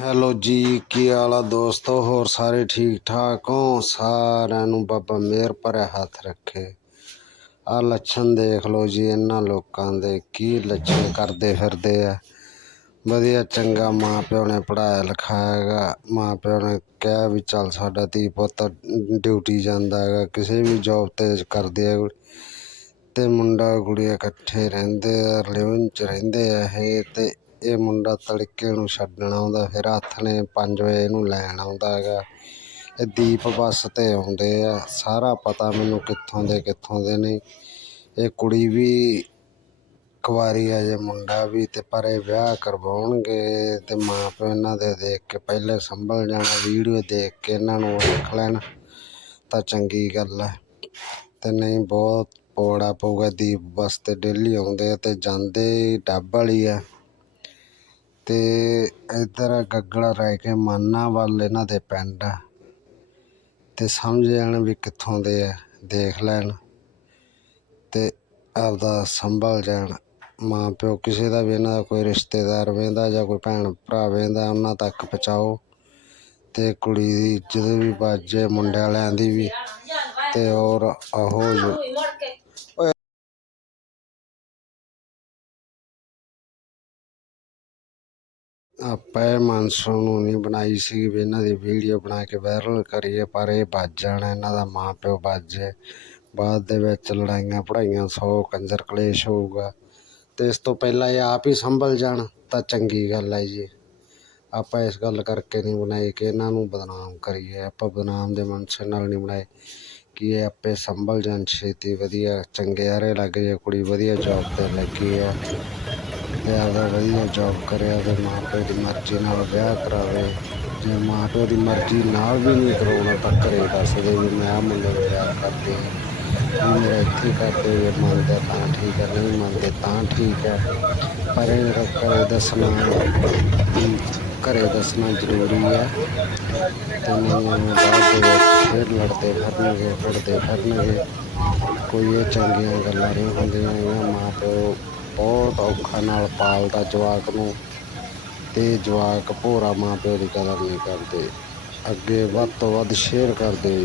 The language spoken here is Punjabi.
ਹੈਲੋ ਜੀ, ਕੀ ਹਾਲ ਆ ਦੋਸਤੋ? ਹੋਰ ਸਾਰੇ ਠੀਕ ਠਾਕ ਹੋ? ਸਾਰਿਆਂ ਨੂੰ ਬਾਬਾ ਮਿਹਰ ਭਰਿਆ ਹੱਥ ਰੱਖੇ। ਆ ਲੱਛਣ ਦੇਖ ਲਓ ਜੀ, ਇਹਨਾਂ ਲੋਕਾਂ ਦੇ ਕੀ ਲੱਛਣ ਕਰਦੇ ਫਿਰਦੇ ਆ। ਵਧੀਆ, ਚੰਗਾ ਮਾਂ ਪਿਓ ਨੇ ਪੜਾਇਆ ਲਿਖਾਇਆ ਹੈਗਾ। ਮਾਂ ਪਿਓ ਨੇ ਕਿਹਾ ਵੀ ਚੱਲ ਸਾਡਾ ਧੀ ਪੁੱਤ ਡਿਊਟੀ ਜਾਂਦਾ ਹੈਗਾ, ਕਿਸੇ ਵੀ ਜੌਬ ਤੇ ਕਰਦੇ ਆ। ਤੇ ਮੁੰਡਾ ਕੁੜੀ ਇਕੱਠੇ ਰਹਿੰਦੇ ਆ ਲਿਵਿੰਗ ਚ ਰਹਿੰਦੇ ਆ ਇਹ ਤੇ ਇਹ ਮੁੰਡਾ ਤੜਕੇ ਨੂੰ ਛੱਡਣ ਆਉਂਦਾ, ਫਿਰ ਹੱਥ ਨੇ 5 ਵਜੇ ਇਹਨੂੰ ਲੈਣ ਆਉਂਦਾ ਹੈਗਾ। ਇਹ ਦੀਪ ਬੱਸ ਤੇ ਆਉਂਦੇ ਆ। ਸਾਰਾ ਪਤਾ ਮੈਨੂੰ ਕਿੱਥੋਂ ਦੇ ਕਿੱਥੋਂ ਦੇ ਨਹੀਂ। ਇਹ ਕੁੜੀ ਵੀ ਕੁਆਰੀ ਆ ਜੇ ਮੁੰਡਾ ਵੀ ਤੇ ਪਰ ਇਹ ਵਿਆਹ ਕਰਵਾਉਣਗੇ ਤੇ ਮਾਂ ਪਿਓ ਇਹਨਾਂ ਦੇ ਦੇਖ ਕੇ ਪਹਿਲੇ ਸੰਭਲ ਜਾਣਾ, ਵੀਡੀਓ ਦੇਖ ਕੇ ਇਹਨਾਂ ਨੂੰ ਰੱਖ ਲੈਣ ਤਾਂ ਚੰਗੀ ਗੱਲ ਹੈ। ਤੇ ਨਹੀਂ, ਬਹੁਤ ਪੌੜਾ ਪਊਗਾ ਦੀਪ ਬੱਸ ਤੇ, ਡੇਲੀ ਆਉਂਦੇ ਆ ਤੇ ਜਾਂਦੇ ਡੱਬ ਵਾਲੀ ਆ। ਤੇ ਇੱਧਰ ਗੱਗੜਾ ਰਹਿ ਕੇ ਮਾਨਾ ਵੱਲ ਇਹਨਾਂ ਦੇ ਪਿੰਡ ਆ। ਤੇ ਸਮਝ ਜਾਣ ਵੀ ਕਿੱਥੋਂ ਦੇ ਆ, ਦੇਖ ਲੈਣ। ਅਤੇ ਆਪਦਾ ਸੰਭਲ ਜਾਣ। ਮਾਂ ਪਿਓ ਕਿਸੇ ਦਾ ਵੀ ਇਹਨਾਂ ਦਾ ਕੋਈ ਰਿਸ਼ਤੇਦਾਰ ਵਹਿੰਦਾ ਜਾਂ ਕੋਈ ਭੈਣ ਭਰਾ ਵਹਿੰਦਾ ਉਹਨਾਂ ਤੱਕ ਪਹੁੰਚਾਓ। ਅਤੇ ਕੁੜੀ ਦੀ ਇੱਜ਼ਤ ਵੀ ਬਾਜੇ ਮੁੰਡੇ ਵਾਲਿਆਂ ਦੀ ਵੀ ਅਤੇ ਹੋਰ ਆਹੋ ਆਪਾਂ ਇਹ ਮਾਨਸੂਨ ਨੂੰ ਨਹੀਂ ਬਣਾਈ ਸੀ ਵੀ ਇਹਨਾਂ ਦੀ ਵੀਡੀਓ ਬਣਾ ਕੇ ਵਾਇਰਲ ਕਰੀਏ, ਪਰ ਇਹ ਵੱਜ ਜਾਣਾ, ਇਹਨਾਂ ਦਾ ਮਾਂ ਪਿਓ ਵੱਜੇ ਬਾਅਦ ਦੇ ਵਿੱਚ ਲੜਾਈਆਂ ਪੜਾਈਆਂ ਸੌ, ਕੰਜਰ ਕਲੇਸ਼ ਹੋਊਗਾ। ਤੇ ਇਸ ਤੋਂ ਪਹਿਲਾਂ ਇਹ ਆਪ ਹੀ ਸੰਭਲ ਜਾਣ, ਤਾਂ ਚੰਗੀ ਗੱਲ ਹੈ ਜੀ। ਆਪਾਂ ਇਸ ਗੱਲ ਕਰਕੇ ਨਹੀਂ ਬਣਾਈ ਕਿ ਇਹਨਾਂ ਨੂੰ ਬਦਨਾਮ ਕਰੀਏ। ਆਪਾਂ ਬਦਨਾਮ ਦੇ ਮਨਸੇ ਨਾਲ ਨਹੀਂ ਬਣਾਏ ਕਿ ਇਹ ਆਪੇ ਸੰਭਲ ਜਾਣ, ਛੇਤੀ ਵਧੀਆ, ਚੰਗੇ ਆਰੇ ਲੱਗ ਜੇ, ਕੁੜੀ ਵਧੀਆ ਜੌਬ ਤੇ ਲੱਗੀ ਆ। ਤੇ ਆਪਦਾ ਵਧੀਆ ਜੌਬ ਕਰਿਆ ਤੇ ਮਾਂ ਪਿਓ ਦੀ ਮਰਜ਼ੀ ਨਾਲ ਵਿਆਹ ਕਰਾਵੇ। ਜੇ ਮਾਂ ਪਿਓ ਦੀ ਮਰਜ਼ੀ ਨਾਲ ਵੀ ਨਹੀਂ ਕਰਾਉਣਾ ਤਾਂ ਘਰੇ ਦੱਸਦੇ ਵੀ ਮੈਂ ਆਹ ਮੁੰਡੇ ਨੂੰ ਵਿਆਹ ਕਰਦੇ ਵੀ ਮੇਰਾ ਇੱਥੇ ਕਰਦੇ ਜੇ ਮੰਨਦੇ ਤਾਂ ਠੀਕ ਹੈ, ਨਹੀਂ ਮੰਨਦੇ ਤਾਂ ਠੀਕ ਹੈ। ਪਰ ਇਹ ਘਰੇ ਦੱਸਣਾ ਵੀ ਘਰੇ ਦੱਸਣਾ ਜ਼ਰੂਰੀ ਹੈ। ਤੇ ਨਹੀਂ ਬਾਅਦ ਦੇ ਵਿੱਚ ਫਿਰ ਲੜਦੇ ਫਿਰਨਗੇ, ਫਿਰਦੇ ਫਿਰਨਗੇ। ਕੋਈ ਇਹ ਚੰਗੀਆਂ ਗੱਲਾਂ ਨਹੀਂ ਹੁੰਦੀਆਂ ਹੈਗੀਆਂ ਮਾਂ ਪਿਓ ਬਹੁਤ ਔਖਾ ਨਾਲ ਪਾਲਦਾ ਜਵਾਕ ਨੂੰ ਤੇ ਜਵਾਕ ਭੋਰਾ ਮਾਂ ਪਿਓ ਦੀ ਕਦਰ ਨਹੀਂ ਕਰਦੇ। ਅੱਗੇ ਵੱਧ ਤੋਂ ਵੱਧ ਸ਼ੇਅਰ ਕਰਦੇ।